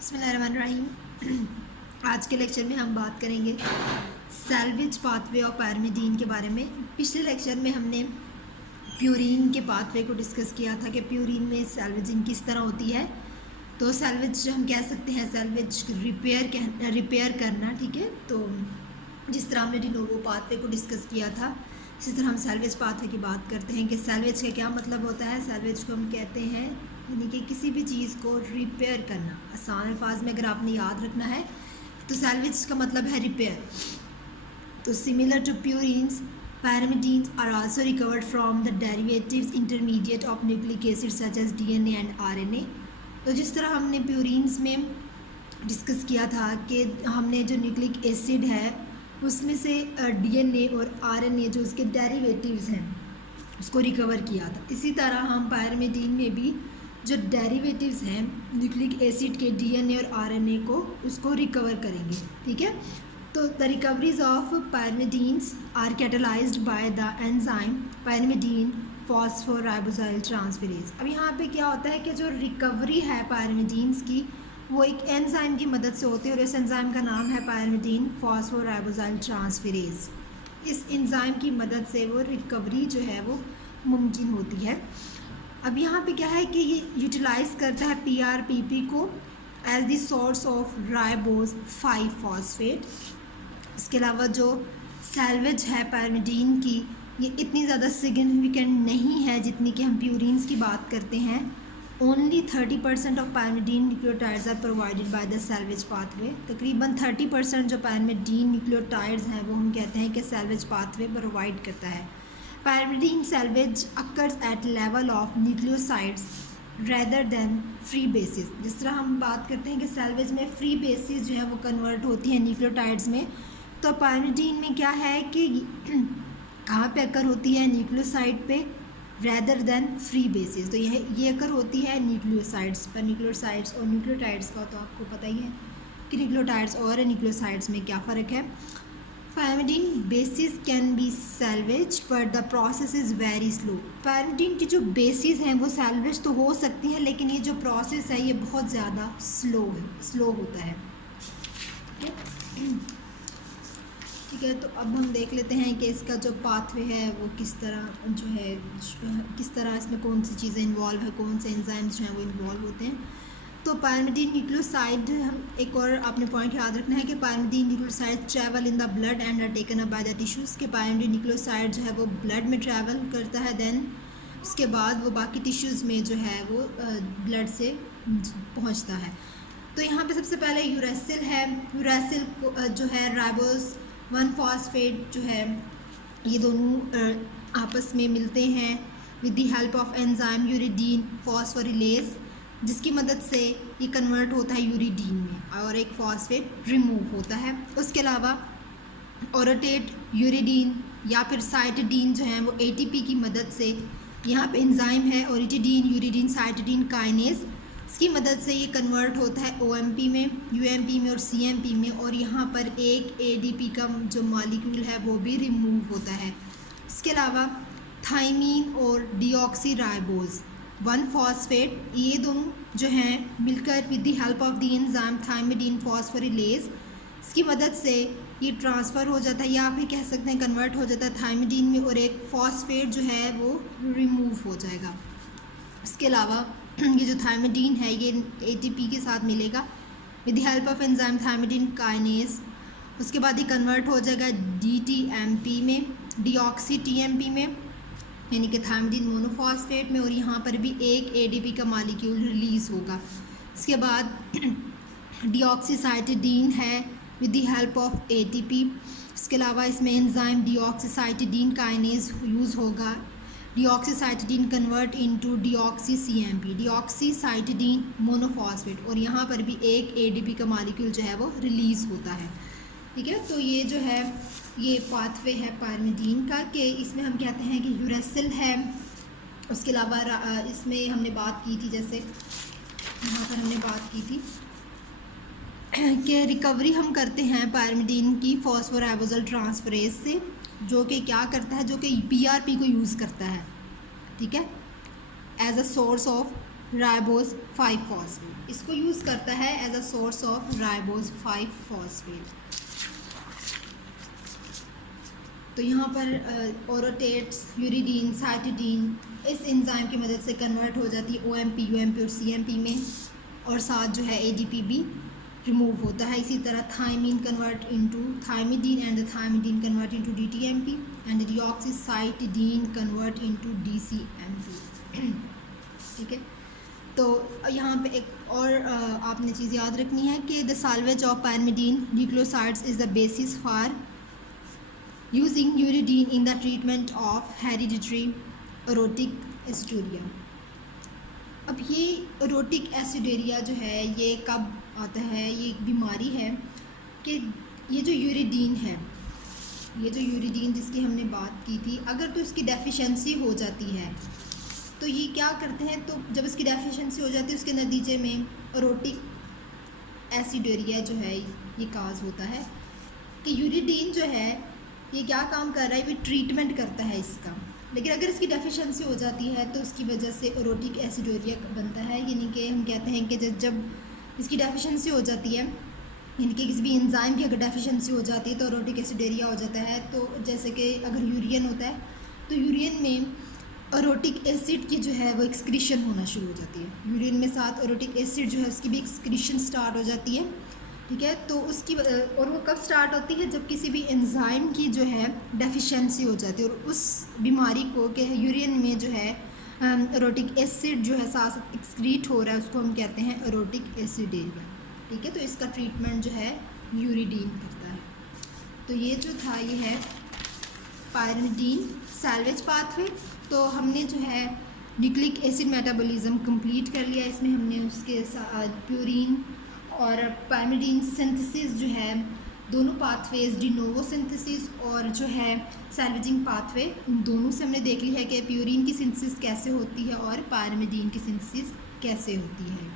बिस्मिल्लाहिर्रहमानिर्रहीम। आज के लेक्चर में हम बात करेंगे सैल्वेज पाथवे ऑफ पायरिमिडीन के बारे में। पिछले लेक्चर में हमने प्यूरिन के पाथवे को डिस्कस किया था कि प्यूरिन में सैल्वेजिंग किस तरह होती है। तो सैल्वेज हम कह सकते हैं सैल्वेज रिपेयर करना, ठीक है। तो जिस तरह हमने डिनोवो पाथवे को डिस्कस किया था, इसी तरह हम सैल्वेज पाथवे की बात करते हैं कि सैल्वेज का क्या मतलब होता है। सैल्वेज को हम कहते हैं यानी कि किसी भी चीज़ को रिपेयर करना। आसान अल्फाज में अगर आपने याद रखना है तो सैल्वेज का मतलब है रिपेयर। तो similar to purines, pyrimidines are also recovered from the derivatives intermediate of nucleic acids such as DNA and RNA। तो जिस तरह हमने प्यूरिन्स में डिस्कस किया था कि हमने जो न्यूक्लिक एसिड है उसमें से DNA और RNA जो उसके डेरिवेटिव्स हैं उसको रिकवर किया था। इसी तरह हम पायरिमिडीन में भी जो डेरिवेटिव्स हैं न्यूक्लिक एसिड के DNA और RNA को उसको रिकवर करेंगे, ठीक है। तो the recoveries of pyrimidines are catalysed by the enzyme pyrimidine phosphoribosyl transferase. अब यहाँ पे क्या होता है कि जो रिकवरी है पायरिमिडीन्स की वो एक एंजाइम की मदद से होती है और इस एंजाइम का नाम है पायरिमिडीन फॉस्फोराइबोजाइल ट्रांसफेरेज। इस एंजाइम की मदद से वो रिकवरी जो है वो मुमकिन होती है। अब यहाँ पे क्या है कि ये यूटिलाइज़ करता है PRPP को as the source of ribose 5 phosphate. इसके अलावा जो सैल्वेज है पायरिमिडीन की ये इतनी ज़्यादा सिग्निफिकेंट नहीं है जितनी कि हम प्यूरिन्स की बात करते हैं। Only 30% of pyrimidine nucleotides are provided by the salvage pathway. तकरीबन 30% जो पायरिमिडीन न्यूक्लियोटाइड्स हैं वो हम कहते हैं कि सैल्वेज पाथवे प्रोवाइड करता है। Pyrimidine salvage occurs at level of nucleosides rather than free bases। जिस तरह हम बात करते हैं कि सैल्वेज में फ्री बेसिस जो है वो कन्वर्ट होती हैं न्यूक्लियोटाइड्स में, तो पायरिमिडीन में क्या है कि कहाँ पे अकर होती है न्यूक्लियोसाइड पे रेदर देन फ्री बेसिस। तो ये अकर होती है न्यूक्लियोसाइड्स पर। न्यूक्लियोसाइड्स और न्यूक्लियोटाइड्स का तो आपको पता ही है कि न्यूक्लियोटाइड्स और न्यूक्लियोसाइड्स में क्या फ़र्क है। Pyrimidine bases can be salvaged but the process is very slow। pyrimidine की जो बेसिस हैं वो सैल्वेज तो हो सकती हैं लेकिन ये जो प्रोसेस है ये बहुत ज़्यादा स्लो होता है, ठीक है। तो अब हम देख लेते हैं कि इसका जो पाथवे है वो किस तरह जो है किस तरह इसमें कौन सी चीज़ें इन्वॉल्व है, कौन से एंजाइम्स जो हैं वो इन्वॉल्व होते हैं। तो पायरिमिडीन न्यूक्लियोसाइड, हम एक और आपने पॉइंट याद रखना है कि pyrimidine nucleoside travel in the blood and are taken up by the tissues. के पायरिमिडीन न्यूक्लियोसाइड जो है वो ब्लड में ट्रैवल करता है, देन उसके बाद वो बाकी टिश्यूज़ में जो है वो ब्लड से पहुंचता है। तो यहाँ पे सबसे पहले यूरेसिल है। यूरेसिल जो है राइबोज 1 फॉस्फेट जो है ये दोनों आपस में मिलते हैं with the help of enzyme uridine phosphorylase, जिसकी मदद से ये कन्वर्ट होता है यूरिडीन में और एक फॉस्फेट रिमूव होता है। उसके अलावा ओरोटेट यूरिडीन या फिर साइटिडीन जो है वो ATP की मदद से, यहाँ पे एंजाइम है ओरिटिडीन यूरिडीन साइटिडीन काइनेज, इसकी मदद से ये कन्वर्ट होता है OMP में, UMP में और CMP में, और यहाँ पर एक ADP का जो मॉलिक्यूल है वो भी रिमूव होता है। इसके अलावा थाइमीन और डीऑक्सीराइबोज 1 फॉस्फेट, ये दोनों जो हैं मिलकर with the help of the enzyme thymidine phosphorylase, इसकी मदद से ये ट्रांसफ़र हो जाता है या फिर कह सकते हैं कन्वर्ट हो जाता है थाइमिडीन में और एक फॉस्फेट जो है वो रिमूव हो जाएगा। इसके अलावा ये जो थाइमिडीन है ये ATP के साथ मिलेगा with the help of enzyme thymidine kinase, उसके बाद ये कन्वर्ट हो जाएगा DTMP में, डीऑक्सी TMP में यानी कि थाइमिडीन मोनोफॉस्फेट में, और यहाँ पर भी एक ADP का मॉलिक्यूल रिलीज़ होगा। इसके बाद डीऑक्सीसाइटिडीन है with the help of ATP। इसके अलावा इसमें एंजाइम डीऑक्सीसाइटिडीन काइनेज यूज़ होगा। Deoxycytidine convert into deoxy CMP deoxycytidine monophosphate, और यहाँ पर भी एक ADP का मॉलिक्यूल जो है वो रिलीज़ होता है, ठीक है। तो ये जो है ये पाथवे है पायरिमिडीन का कि इसमें हम कहते हैं कि यूरेसिल है। उसके अलावा इसमें हमने बात की थी, जैसे यहाँ पर हमने बात की थी कि रिकवरी हम करते हैं पायरिमिडीन की फॉस्फोराइबोजाइल ट्रांसफरेज से, जो कि क्या करता है, जो कि PRP को यूज़ करता है, ठीक है, as a source of ribose 5 phosphate, इसको यूज़ करता है as a source of ribose 5 phosphate. तो यहाँ पर ओरोटेट्स, यूरिडीन, साइटिडीन इस एंजाइम की मदद से कन्वर्ट हो जाती है OMP, UMP और CMP में, और साथ जो है ADP भी रिमूव होता है। इसी तरह thymine convert into thymidine and the thymidine convert into DTMP and deoxycytidine convert into DCMP। ठीक है, तो यहाँ पे एक और आपने चीज़ याद रखनी है कि the salvage of pyrimidine nucleosides is the basis for using uridine in the treatment of hereditary orotic aciduria. अब ये एरोटिक एसिडोरिया जो है ये कब आता है? ये एक बीमारी है कि ये जो यूरिडीन है, ये जो यूरिडीन जिसकी हमने बात की थी, अगर तो इसकी डेफिशिएंसी हो जाती है तो ये क्या करते हैं, तो जब इसकी डेफिशिएंसी हो जाती है उसके नतीजे में एरोटिक एसिडोरिया जो है ये काज होता है कि यूरिडीन जो है ये क्या काम कर रहा है, ये ट्रीटमेंट करता है इसका, लेकिन अगर इसकी डेफिशिएंसी हो जाती है तो उसकी वजह से एरोटिक एसिडोरिया बनता है। यानी कि हम कहते हैं कि जब इसकी डेफिशिएंसी हो जाती है, यानी कि किसी भी एंजाइम की अगर डेफिशिएंसी हो जाती है तो एरोटिक एसिडोरिया हो जाता है। तो जैसे कि अगर यूरियन होता है तो यूरियन में एरोटिक एसिड की जो है वो एक्सक्रीशन होना शुरू हो जाती है। यूरिन में साथ एरोटिक एसिड जो है उसकी भी एक्सक्रीशन स्टार्ट हो जाती है। ठीक है, तो उसकी और वो कब स्टार्ट होती है? जब किसी भी एंजाइम की जो है डेफिशिएंसी हो जाती है, और उस बीमारी को कि यूरिन में जो है एरोटिक एसिड जो है साथ एक्सक्रीट हो रहा है उसको हम कहते हैं एरोटिक एसिडेरिया। ठीक है, तो इसका ट्रीटमेंट जो है यूरिडीन करता है। तो ये जो था ये है पायरिडीन सैल्वेज पाथवे। तो हमने जो है न्यूक्लिक एसिड मेटाबॉलिज्म कंप्लीट कर लिया। इसमें हमने उसके प्यूरिन और पायरिडीन सिंथेसिस जो है दोनों पाथवेज, डिनोवो सिंथेसिस और जो है सैल्वेजिंग पाथवे, उन दोनों से हमने देख लिया है कि प्यूरिन की सिंथेसिस कैसे होती है और पायरिडीन की सिंथेसिस कैसे होती है।